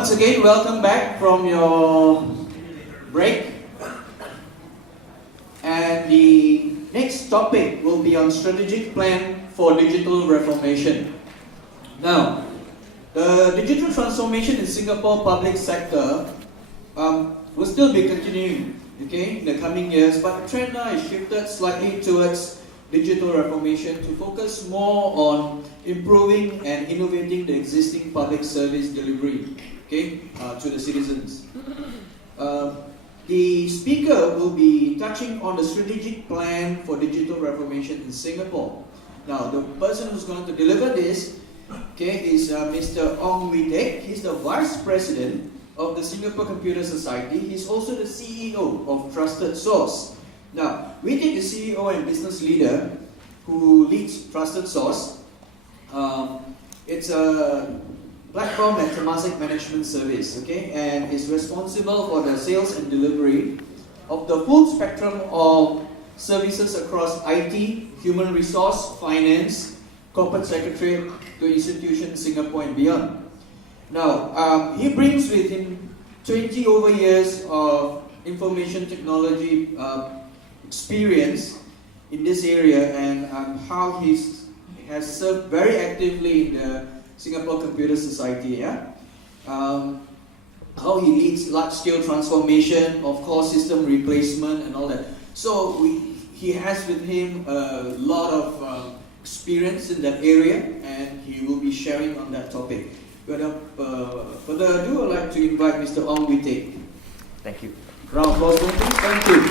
Once again, welcome back from your break. And the next topic will be on strategic plan for digital reformation. Now, the digital transformation in Singapore public sector will still be continuing, in the coming years, but the trend now is shifted slightly towards digital reformation to focus more on improving and innovating the existing public service delivery, to the citizens. The speaker will be touching on the strategic plan for digital reformation in Singapore. Now, the person who's going to deliver this, is Mr. Ong Wee Teck. He's the Vice President of the Singapore Computer Society. He's also the CEO of Trusted Source. Now, Wee Teck is CEO and business leader who leads Trusted Source. It's a platform and Temasek management service, and is responsible for the sales and delivery of the full spectrum of services across IT, human resource, finance, corporate secretariat to institutions, Singapore and beyond. Now, he brings with him 20 over years of information technology experience in this area, and how he has served very actively in the Singapore Computer Society. How he leads large-scale transformation, of course, system replacement and all that. So he has with him a lot of experience in that area, and he will be sharing on that topic. Without further ado, I'd like to invite Mr. Ong Wee Teck. Thank you. Round of applause, please. Thank you.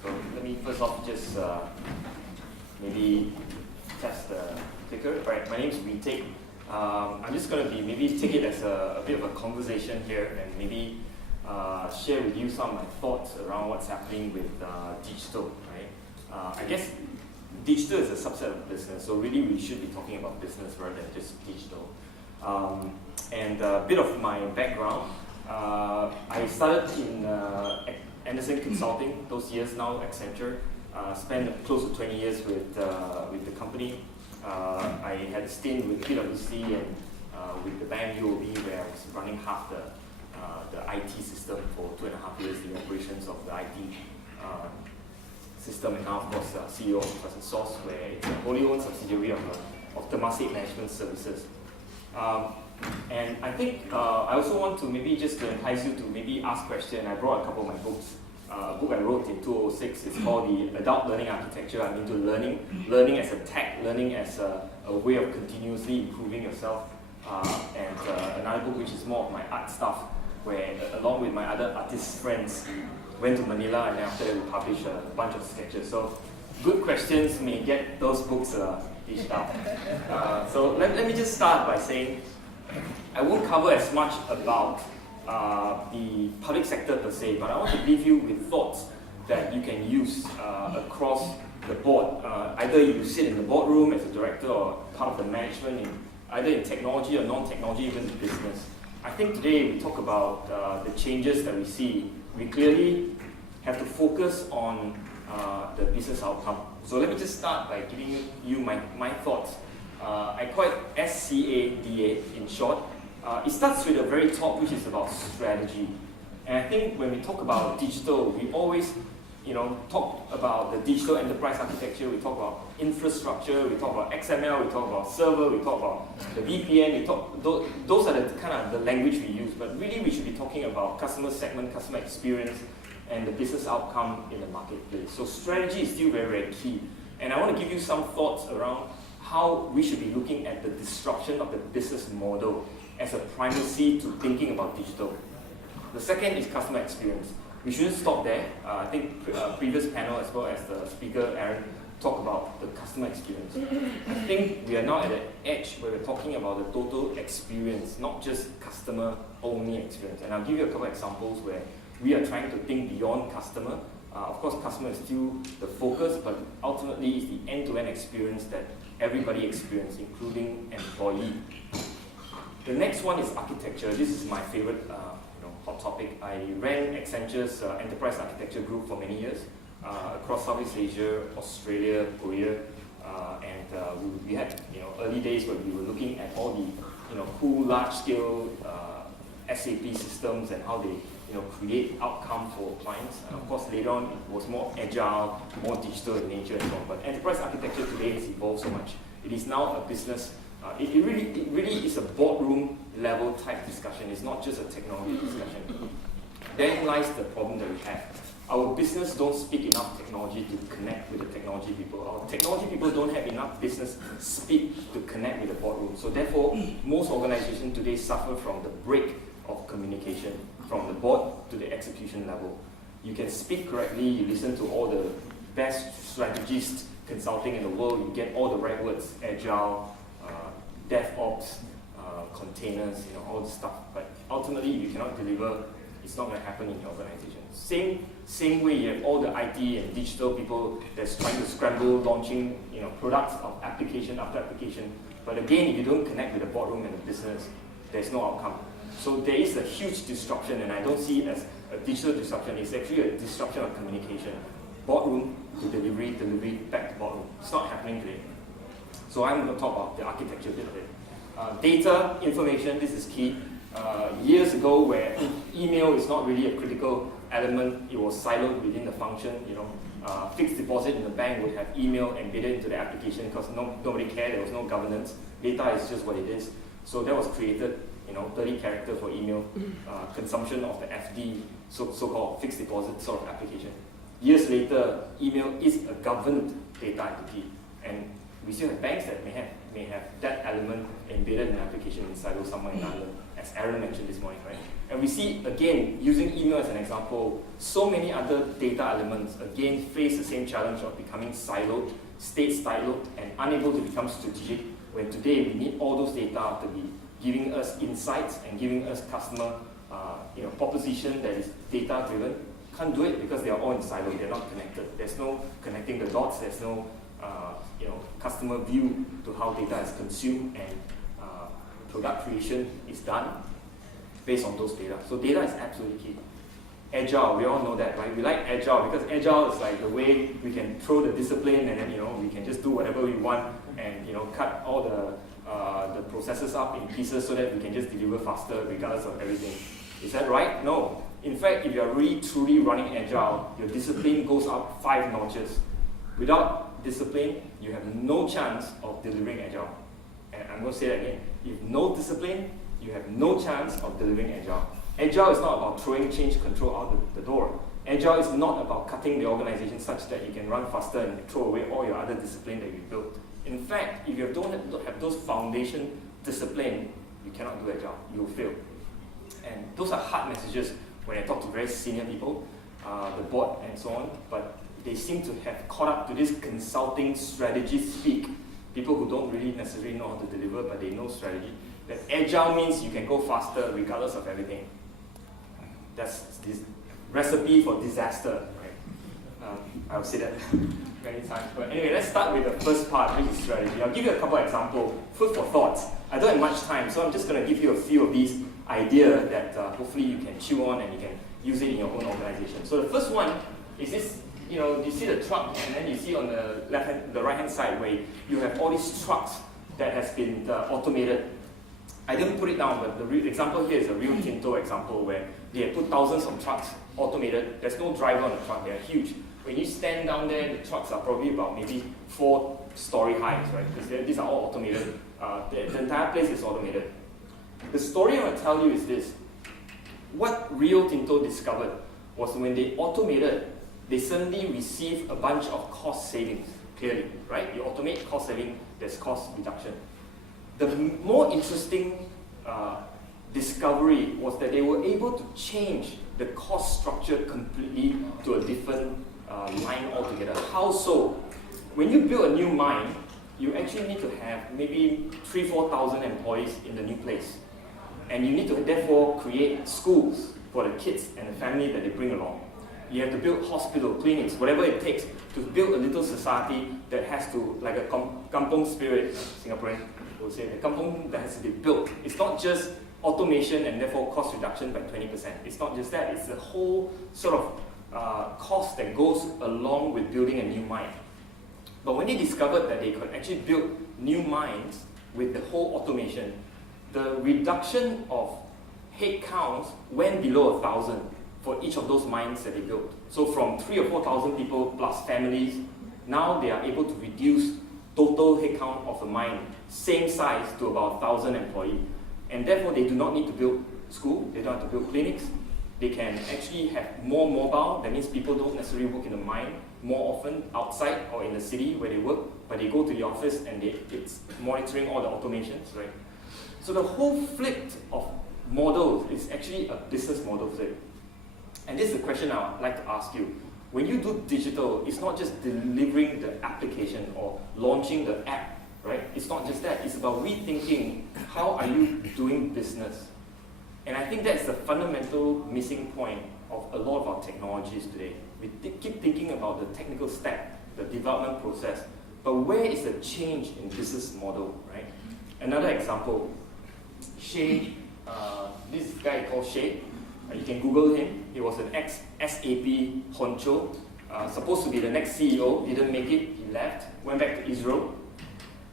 So let me first off just maybe test the clicker. Right, my name is Wee Teck. I'm just going to maybe take it as a bit of a conversation here, and maybe share with you some of my thoughts around what's happening with digital. Right, I guess digital is a subset of business, so really we should be talking about business rather than just digital. And a bit of my background. I started in Anderson Consulting, those years now Accenture. Spent close to 20 years with the company. I had a stint with PwC and with the bank UOB, where I was running half the IT system for 2.5 years, the operations of the IT system, and now of course CEO of Trusted Source, where it's a wholly owned subsidiary of Temasek Management Services. And I think I also want to maybe just to entice you to maybe ask questions. I brought a couple of my books. A book I wrote in 2006 is called The Adult Learning Architecture. I'm into learning as a tech, learning as a way of continuously improving yourself. And another book which is more of my art stuff, where along with my other artist friends, went to Manila, and then after that we published a bunch of sketches. So good questions may get those books dished out. So let me just start by saying I won't cover as much about the public sector per se, but I want to leave you with thoughts that you can use across the board. Either you sit in the boardroom as a director or part of the management, either in technology or non-technology, even business. I think today we talk about the changes that we see. We clearly have to focus on the business outcome. So let me just start by giving you my thoughts. I call it SCADA in short. It starts with the very top, which is about strategy. And I think when we talk about digital, we always talk about the digital enterprise architecture, we talk about infrastructure, we talk about XML, we talk about server, we talk about the VPN, those are the kind of the language we use, but really we should be talking about customer segment, customer experience, and the business outcome in the marketplace. So strategy is still very, very key. And I want to give you some thoughts around how we should be looking at the disruption of the business model as a primacy to thinking about digital. The second is customer experience. We shouldn't stop there. I think previous panel as well as the speaker, Aaron, talked about the customer experience. I think we are now at an edge where we're talking about the total experience, not just customer-only experience. And I'll give you a couple of examples where we are trying to think beyond customer. Of course, customer is still the focus, but ultimately it's the end-to-end experience that everybody experiences, including employee. The next one is architecture. This is my favorite hot topic. I ran Accenture's enterprise architecture group for many years across Southeast Asia, Australia, Korea, and we had early days when we were looking at all the cool large-scale SAP systems and how they create outcome for clients. And of course, later on, it was more agile, more digital in nature and so on. But enterprise architecture today has evolved so much. It is now a business. It really is a boardroom level type discussion. It's not just a technology discussion. Therein lies the problem that we have. Our business don't speak enough technology to connect with the technology people. Our technology people don't have enough business speak to connect with the boardroom. So therefore, most organizations today suffer from the break of communication from the board to the execution level. You can speak correctly, you listen to all the best strategists consulting in the world, you get all the right words, agile, DevOps, containers, all this stuff. But ultimately, if you cannot deliver, it's not going to happen in your organization. Same way you have all the IT and digital people that's trying to scramble, launching products of application after application. But again, if you don't connect with the boardroom and the business, there's no outcome. So there is a huge disruption, and I don't see it as a digital disruption. It's actually a disruption of communication. Boardroom to delivery back to boardroom. It's not happening today. So I'm going to talk about the architecture bit of it. Data, information, this is key. Years ago, where email is not really a critical element, it was siloed within the function. Fixed deposit in the bank would have email embedded into the application because nobody cared, there was no governance. Data is just what it is. So that was created, 30 characters for email, consumption of the FD, so-called fixed deposit sort of application. Years later, email is a governed data entity, and we still have banks that may have that element embedded in an application inside or somewhere in Ireland, as Aaron mentioned this morning, right? And we see, again, using email as an example, so many other data elements, again, face the same challenge of becoming siloed, state-siloed, and unable to become strategic, when today we need all those data to be giving us insights and giving us customer proposition that is data-driven. Can't do it because they are all in silo, they're not connected. There's no connecting the dots, there's no customer view to how data is consumed and product creation is done based on those data. So data is absolutely key. Agile, we all know that, right? We like agile because agile is like the way we can throw the discipline and then we can just do whatever we want and cut all the processes up in pieces so that we can just deliver faster regardless of everything. Is that right? No. In fact, if you are really truly running agile, your discipline goes up 5 notches. Without discipline, you have no chance of delivering agile. And I'm going to say that again. If no discipline, you have no chance of delivering agile. Agile is not about throwing change control out the door. Agile is not about cutting the organization such that you can run faster and throw away all your other discipline that you built. In fact, if you don't have those foundation discipline, you cannot do agile. You will fail. And those are hard messages when I talk to very senior people, the board and so on, but they seem to have caught up to this consulting strategy speak. People who don't really necessarily know how to deliver, but they know strategy. That agile means you can go faster regardless of everything. That's this recipe for disaster, right? I'll say that many times. But anyway, let's start with the first part, which is strategy. I'll give you a couple of examples, food for thought. I don't have much time, so I'm just going to give you a few of these ideas that hopefully you can chew on and you can use it in your own organization. So the first one is this, you see the truck, and then you see on the right-hand side where you have all these trucks that has been automated. I didn't put it down, but the example here is a Rio Tinto example where they have put thousands of trucks automated. There's no driver on the truck, they are huge. When you stand down there, the trucks are probably about maybe 4-story heights, right? Because these are all automated. The entire place is automated. The story I want to tell you is this. What Rio Tinto discovered was when they automated, they suddenly received a bunch of cost savings, clearly, right? You automate cost saving, there's cost reduction. The more interesting discovery was that they were able to change the cost structure completely to a different line altogether. How so? When you build a new mine, you actually need to have maybe 3,000-4,000 employees in the new place. And you need to therefore create schools for the kids and the family that they bring along. You have to build hospital, clinics, whatever it takes to build a little society that has to, like a kampong spirit, Singaporean will say, the kampong that has to be built. It's not just automation and therefore cost reduction by 20%. It's not just that, it's the whole sort of cost that goes along with building a new mine. But when they discovered that they could actually build new mines with the whole automation, the reduction of head counts went below 1,000 for each of those mines that they built. So from 3,000 or 4,000 people plus families, now they are able to reduce total headcount of a mine, same size, to about 1,000 employees. And therefore, they do not need to build school, they don't have to build clinics. They can actually have more mobile. That means people don't necessarily work in the mine more often outside or in the city where they work, but they go to the office and it's monitoring all the automations, right? So the whole flip of models is actually a business model flip. And this is the question I would like to ask you. When you do digital, it's not just delivering the application or launching the app, right? It's not just that. It's about rethinking how are you doing business. And I think that's the fundamental missing point of a lot of our technologies today. We keep thinking about the technical step, the development process, but where is the change in business model, right? Another example, Shay, this guy called Shay, you can Google him. He was an ex-SAP honcho, supposed to be the next CEO, didn't make it, he left, went back to Israel.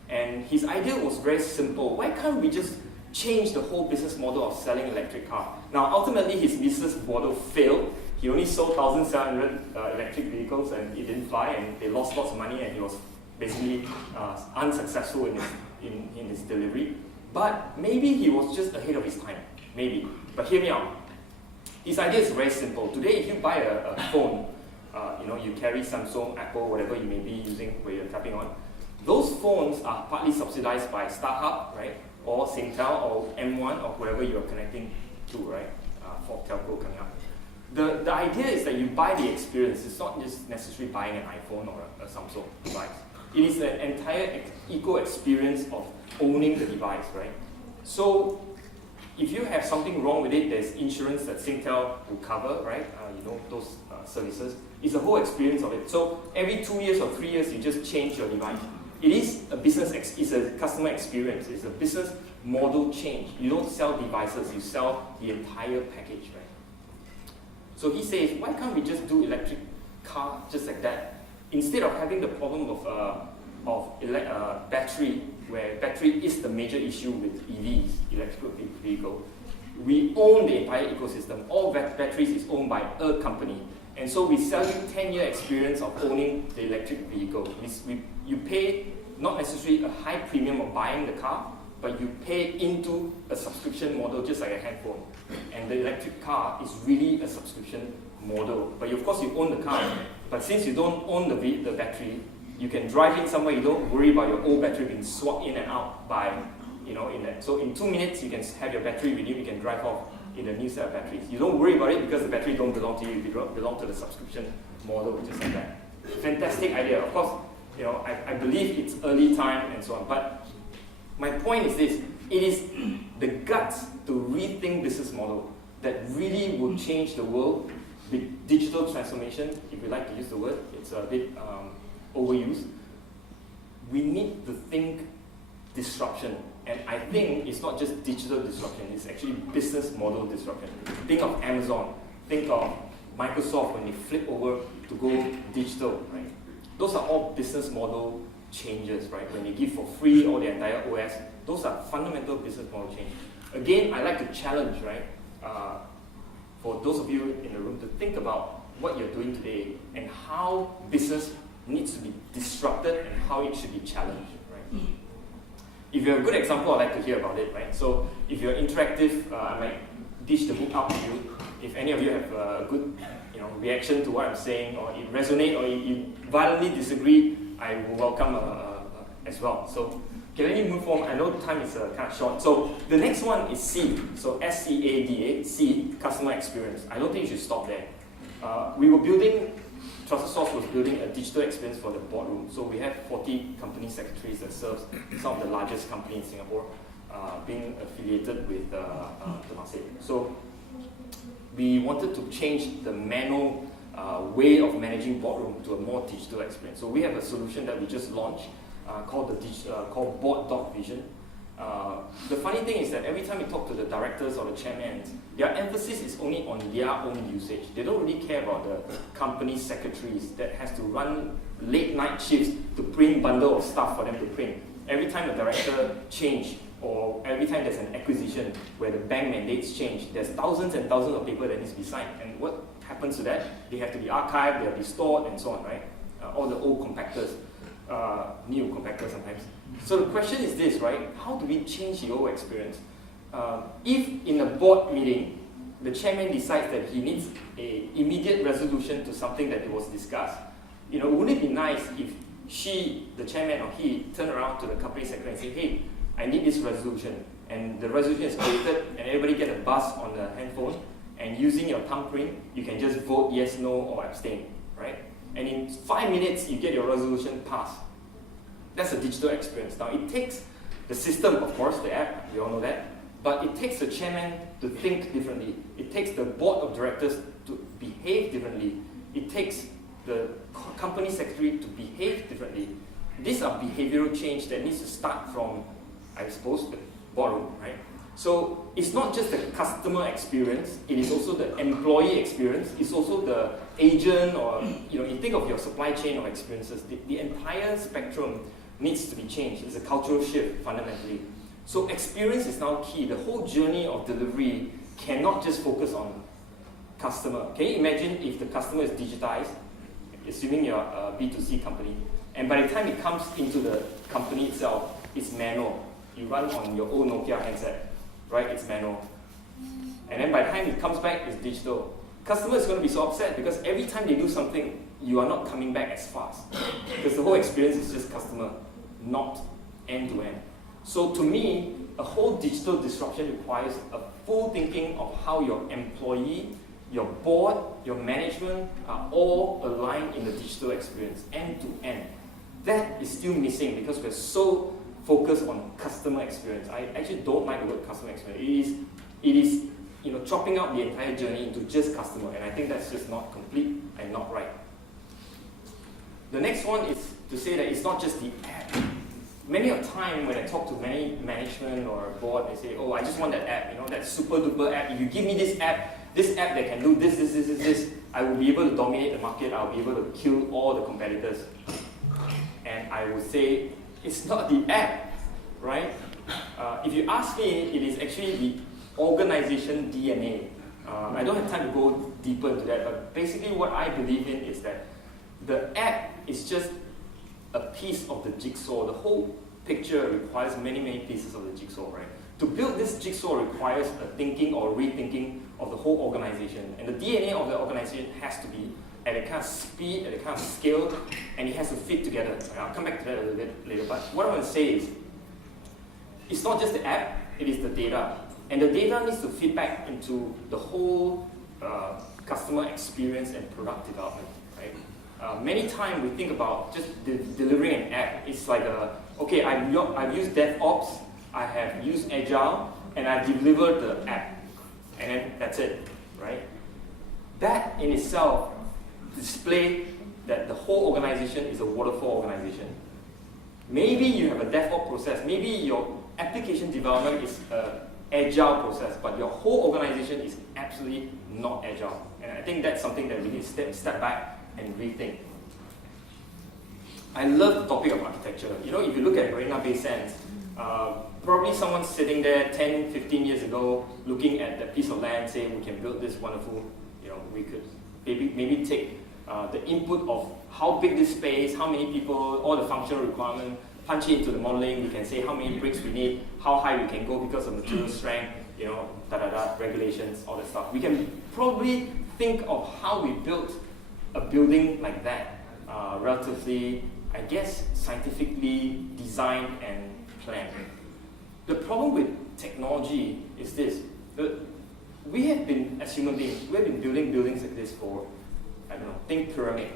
And his idea was very simple. Why can't we just change the whole business model of selling electric cars? Now, ultimately, his business model failed. He only sold 1,700 electric vehicles and it didn't fly, and they lost lots of money, and he was basically unsuccessful in his delivery. But maybe he was just ahead of his time, maybe. But hear me out. His idea is very simple. Today, if you buy a phone, you carry Samsung, Apple, whatever you may be using where you're tapping on, those phones are partly subsidized by StarHub, right? Or Singtel, or M1, or whoever you're connecting to, right? For telco coming up. The idea is that you buy the experience. It's not just necessarily buying an iPhone or a Samsung device. It is an entire eco-experience of owning the device, right? So, if you have something wrong with it, there's insurance that Singtel will cover, right? Those services. It's a whole experience of it. So, every 2 years or 3 years, you just change your device. It is a business, it's a customer experience. It's a business model change. You don't sell devices, you sell the entire package, right? So he says, why can't we just do electric car just like that? Instead of having the problem of battery, where battery is the major issue with EVs, electrical vehicle, we own the entire ecosystem. All batteries is owned by a company. And so we sell you 10-year experience of owning the electric vehicle. You pay not necessarily a high premium of buying the car, but you pay into a subscription model just like a handphone. And the electric car is really a subscription model. But of course you own the car, but since you don't own the battery, you can drive in somewhere, you don't worry about your old battery being swapped in and out by, in that. So in 2 minutes you can have your battery renewed, you can drive off in a new set of batteries. You don't worry about it because the battery don't belong to you, it belong to the subscription model, just like that. Fantastic idea. Of course, I believe it's early time and so on, but my point is this: it is the guts to rethink business model that really will change the world with digital transformation, if we like to use the word. It's a bit overused. We need to think disruption. And I think it's not just digital disruption, it's actually business model disruption. Think of Amazon, think of Microsoft when they flip over to go digital, right? Those are all business model changes, right? When they give for free all the entire OS, those are fundamental business model change. Again, I like to challenge, right? For those of you in the room to think about what you're doing today and how business needs to be disrupted and how it should be challenged, right? If you have a good example, I'd like to hear about it, right? So if you're interactive, I might dish the book out to you. If any of you have a good reaction to what I'm saying, or it resonates, or you violently disagree, I will welcome as well. So okay, let me move on. I know time is kind of short. So the next one is C. So SCADA, C, customer experience. I don't think you should stop there. We were building, Trusted Source was building a digital experience for the boardroom. So we have 40 company secretaries that serves some of the largest companies in Singapore, being affiliated with Temasek. So we wanted to change the manual way of managing boardroom to a more digital experience. So we have a solution that we just launched called Board Doc Vision. The funny thing is that every time you talk to the directors or the chairmen, their emphasis is only on their own usage. They don't really care about the company secretaries that has to run late night shifts to print bundle of stuff for them to print. every time a director change, or every time there's an acquisition where the bank mandates change, there's thousands and thousands of paper that needs to be signed. And what happens to that? They have to be archived, they have to be stored, and so on, right? All the old compactors, new compactors sometimes. So the question is this, right? How do we change the old experience? If in a board meeting, the chairman decides that he needs an immediate resolution to something that was discussed, wouldn't it be nice if she, the chairman, or he, turn around to the company secretary and say, hey, I need this resolution, and the resolution is created, and everybody get a buzz on the handphone, and using your thumbprint, you can just vote yes, no, or abstain, right? And in 5 minutes, you get your resolution passed. That's a digital experience. Now, it takes the system, of course, the app, we all know that, but it takes the chairman to think differently. It takes the board of directors to behave differently. It takes the company secretary to behave differently. These are behavioral change that needs to start from, I suppose, the boardroom, right? So it's not just the customer experience, it is also the employee experience, it's also the agent, or you think of your supply chain of experiences. The entire spectrum needs to be changed. It's a cultural shift fundamentally. So experience is now key. The whole journey of delivery cannot just focus on customer. Can you imagine if the customer is digitized, assuming you're a B2C company, and by the time it comes into the company itself, it's manual. You run on your own Nokia handset, right? It's manual. And then by the time it comes back, it's digital. Customer is going to be so upset because every time they do something, you are not coming back as fast. Because the whole experience is just customer, not end-to-end. So to me, a whole digital disruption requires a full thinking of how your employee, your board, your management are all aligned in the digital experience, end-to-end. That is still missing because we're so focused on customer experience. I actually don't like the word customer experience. It is chopping out the entire journey into just customer, and I think that's just not complete and not right. The next one is to say that it's not just the app. Many a time when I talk to many management or board, they say, oh, I just want that app, that super duper app. If you give me this app that can do this, I will be able to dominate the market, I'll be able to kill all the competitors. And I would say, it's not the app, right? If you ask me, it is actually the organization DNA. I don't have time to go deeper into that, but basically what I believe in is that the app is just a piece of the jigsaw. The whole picture requires many, many pieces of the jigsaw, right? To build this jigsaw requires a thinking or rethinking of the whole organization. And the DNA of the organization has to be at a kind of speed, at a kind of scale, and it has to fit together. I'll come back to that a little bit later. But what I want to say is, it's not just the app, it is the data. And the data needs to fit back into the whole customer experience and product development, right? Many times we think about just delivering an app. It's like, okay, I've used DevOps, I have used Agile, and I've delivered the app. And then that's it, right? That in itself displays that the whole organization is a waterfall organization. Maybe you have a DevOps process, maybe your application development is an Agile process, but your whole organization is absolutely not Agile. And I think that's something that we need to step back and rethink. I love the topic of architecture. If you look at Marina Bay Sands, probably someone sitting there 10, 15 years ago looking at that piece of land saying we can build this wonderful, we could maybe take the input of how big this space, how many people, all the functional requirements, punch it into the modeling, we can say how many bricks we need, how high we can go because of material strength, regulations, all that stuff. We can probably think of how we built a building like that, relatively, I guess, scientifically designed and planned. The problem with technology is this. We have been, as human beings, we have been building buildings like this for, I don't know, think pyramid.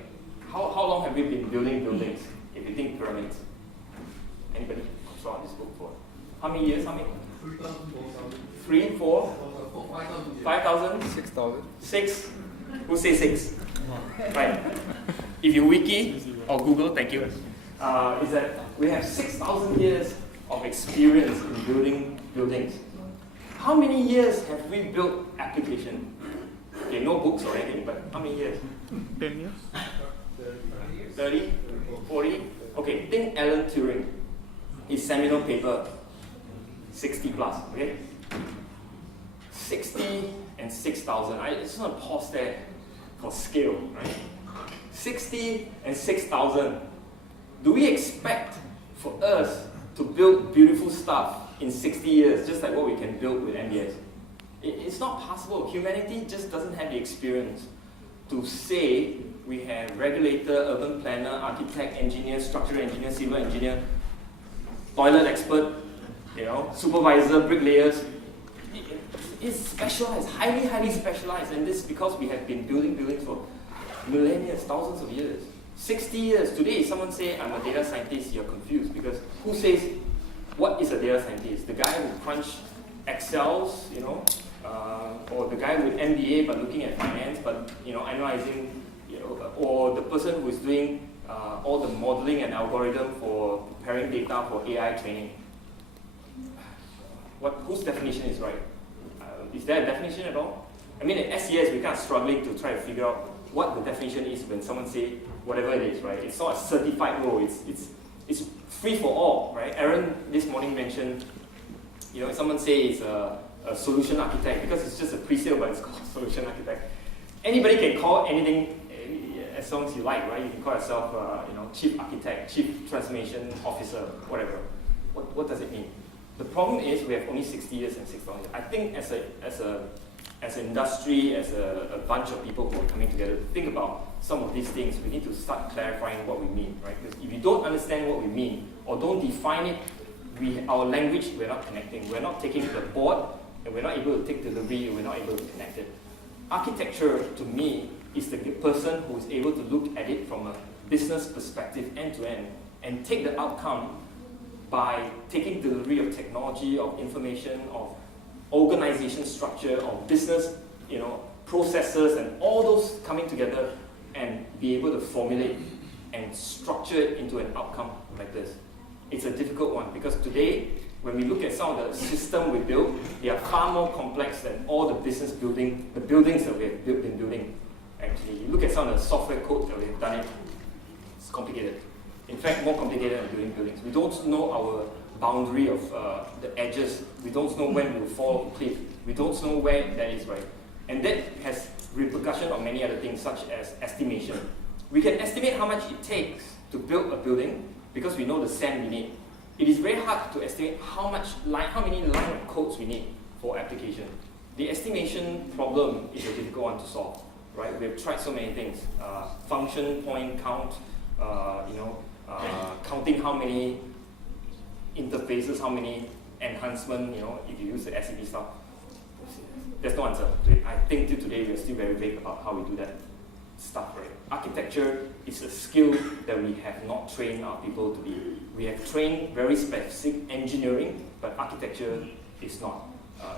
How long have we been building buildings if you think pyramids? Anybody saw this book for? How many years? How many? 3, 4? 5,000? 6,000. 6? Who say 6? Right. If you wiki or Google, thank you, is that we have 6,000 years of experience in building buildings. How many years have we built application? Okay, no books or anything, but how many years? 10 years. 30? 40? Okay, think Alan Turing. his seminal paper, 60 plus, okay? 60 and 6,000. I just want to pause there for scale, right? 60 and 6,000. Do we expect for us to build beautiful stuff in 60 years, just like what we can build with MBS? It's not possible. Humanity just doesn't have the experience to say we have regulator, urban planner, architect, engineer, structural engineer, civil engineer, toilet expert, supervisor, bricklayers. It's specialized, highly specialized, and this is because we have been building buildings for millennia, thousands of years. 60 years. Today, if someone say, I'm a data scientist, you're confused, because who says, what is a data scientist? The guy who crunch Excels, or the guy with MBA but looking at finance, but analyzing, or the person who is doing all the modeling and algorithm for preparing data for AI training. Whose definition is right? Is there a definition at all? I mean, at SES, we're kind of struggling to try to figure out what the definition is when someone say whatever it is, right? It's not a certified role. It's free for all, right? Aaron this morning mentioned, if someone says a solution architect, because it's just a pre-sale, but it's called solution architect. Anybody can call anything as long as you like, right? You can call yourself, chief architect, chief transformation officer, whatever. What does it mean? The problem is we have only 60 years and 6,000 years. I think as an industry, as a bunch of people who are coming together to think about some of these things, we need to start clarifying what we mean, right? Because if you don't understand what we mean or don't define it, our language, we're not connecting. We're not taking it to the board, and we're not able to take delivery, and we're not able to connect it. Architecture, to me, is the person who is able to look at it from a business perspective, end to end, and take the outcome by taking delivery of technology, of information, of organization structure, of business, processes, and all those coming together and be able to formulate and structure it into an outcome like this. It's a difficult one because today, when we look at some of the system we build, they are far more complex than all the business buildings that we have been building. Actually, you look at some of the software code that we've done it's complicated. In fact, more complicated than building buildings. We don't know our boundary of the edges. We don't know when we will fall off a cliff. We don't know where that is, right? And that has repercussion on many other things, such as estimation. We can estimate how much it takes to build a building because we know the sand we need. It is very hard to estimate how many line of codes we need for application. The estimation problem is a difficult one to solve, right? We have tried so many things. Function, point, count, counting how many interfaces, how many enhancements, if you use the SAP stuff. There's no answer to it. I think till today we are still very vague about how we do that stuff, right? Architecture is a skill that we have not trained our people to be. We have trained very specific engineering, but architecture is not.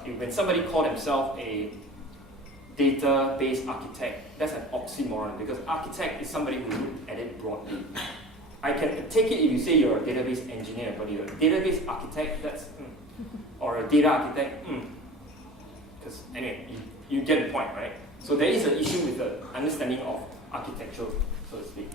When somebody called themselves a database architect, that's an oxymoron because architect is somebody who looks at it broadly. I can take it if you say you're a database engineer, but you're a database architect, or a data architect, because anyway, you get the point, right? So there is an issue with the understanding of architecture, so to speak.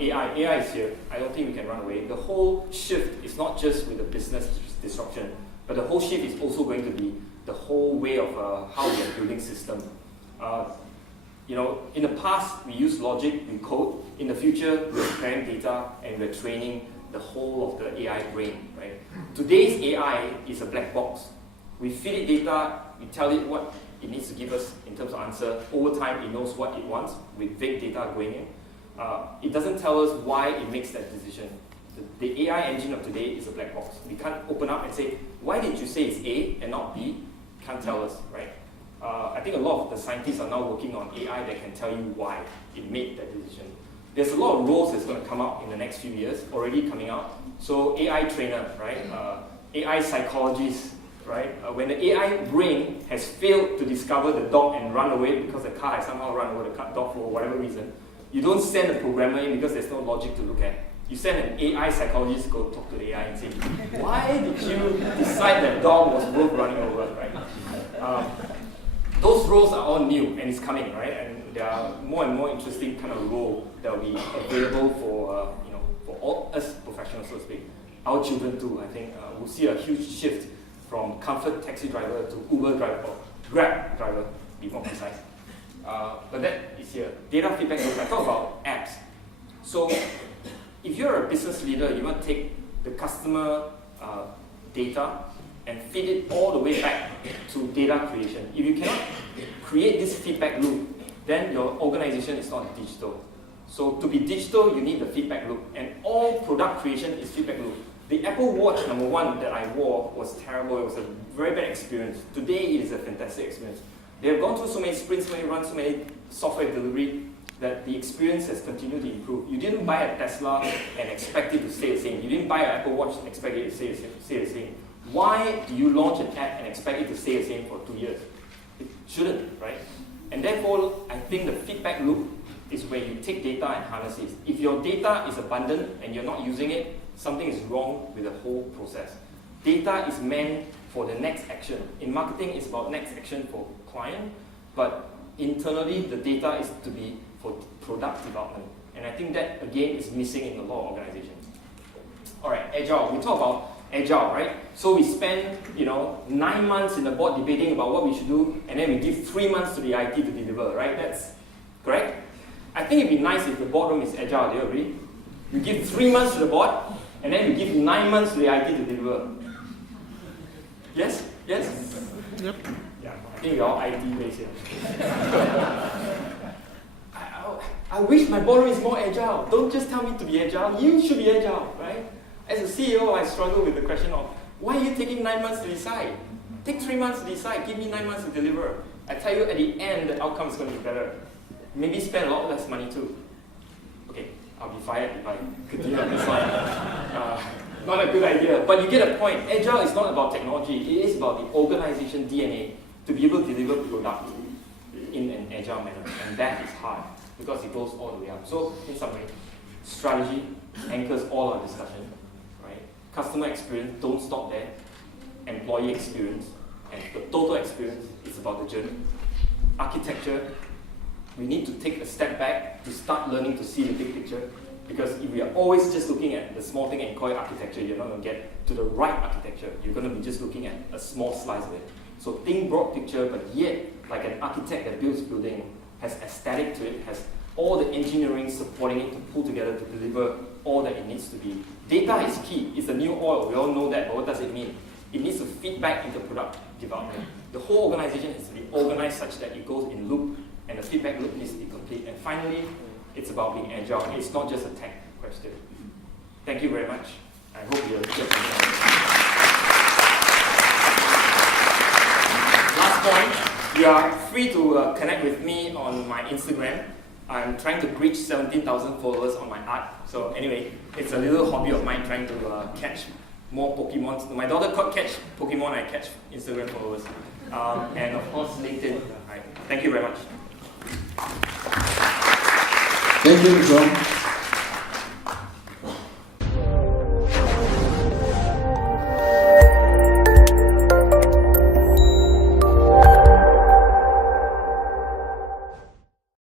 AI is here. I don't think we can run away. The whole shift is not just with the business disruption, but the whole shift is also going to be the whole way of how we are building systems. In the past, we use logic, we code. In the future, we're preparing data and we're training the whole of the AI brain, right? Today's AI is a black box. We feed it data, we tell it what it needs to give us in terms of answer. Over time, it knows what it wants with vague data going in. It doesn't tell us why it makes that decision. The AI engine of today is a black box. We can't open up and say, why did you say it's A and not B? Can't tell us, right? I think a lot of the scientists are now working on AI that can tell you why it made that decision. There's a lot of roles that's going to come out in the next few years, already coming out. So AI trainer, right? AI psychologist, right? When the AI brain has failed to discover the dog and run away because the car has somehow run over the dog for whatever reason, you don't send a programmer in because there's no logic to look at. You send an AI psychologist to go talk to the AI and say, why did you decide that dog was worth running over, right? Those roles are all new and it's coming, right? And there are more and more interesting kind of role that will be available for all us professionals, so to speak. our children too. I think we'll see a huge shift from comfort taxi driver to Uber driver, or Grab driver, to be more precise. But that is here. Data feedback loop. I talk about apps. So if you're a business leader, you want to take the customer data and feed it all the way back to data creation. If you cannot create this feedback loop, then your organization is not digital. So to be digital, you need the feedback loop. And all product creation is feedback loop. The Apple Watch #1 that I wore was terrible. It was a very bad experience. Today, it is a fantastic experience. They have gone through so many sprints, run so many software delivery, that the experience has continued to improve. You didn't buy a Tesla and expect it to stay the same. You didn't buy an Apple Watch and expect it to stay the same. Why do you launch an app and expect it to stay the same for 2 years? It shouldn't, right? And therefore, I think the feedback loop is where you take data and harness it. If your data is abundant and you're not using it, something is wrong with the whole process. Data is meant for the next action. In marketing, it's about next action for client, but internally, the data is to be for product development. And I think that, again, is missing in a lot of organizations. All right, agile. We talk about agile, right? So we spend, 9 months in the board debating about what we should do, and then we give 3 months to the IT to deliver, right? That's correct? I think it'd be nice if the boardroom is agile. Do you agree? You give 3 months to the board, and then you give 9 months to the IT to deliver. Yes? Yes? Yep. Yeah, I think we're all IT based here. I wish my boardroom is more agile. Don't just tell me to be agile. You should be agile, right? As a CEO, I struggle with the question of, why are you taking 9 months to decide? Take 3 months to decide. Give me 9 months to deliver. I tell you, at the end, the outcome is going to be better. Maybe spend a lot less money too. Okay, I'll be fired if I continue on this line. Not a good idea, but you get a point. Agile is not about technology. It is about the organization DNA to be able to deliver product in an agile manner. And that is hard because it goes all the way up. So, in summary, strategy anchors all our discussion. Right? Customer experience, don't stop there. Employee experience, and the total experience is about the journey. Architecture, we need to take a step back to start learning to see the big picture. Because if we are always just looking at the small thing and call it architecture, you're not going to get to the right architecture. You're going to be just looking at a small slice of it. So think broad picture, but yet, like an architect that builds building, has aesthetic to it, has all the engineering supporting it to pull together to deliver all that it needs to be. Data is key. It's the new oil. We all know that, but what does it mean? It needs to feed back into product development. The whole organization has to be organized such that it goes in loop, and the feedback loop needs to be complete. And finally, it's about being agile. It's not just a tech question. Thank you very much. I hope you'll get something. Last point, you are free to connect with me on my Instagram. I'm trying to reach 17,000 followers on my art. So anyway, it's a little hobby of mine trying to catch more Pokemon. My daughter caught catch Pokemon, I catch Instagram followers. And of course, LinkedIn. Right. Thank you very much. Thank you, John.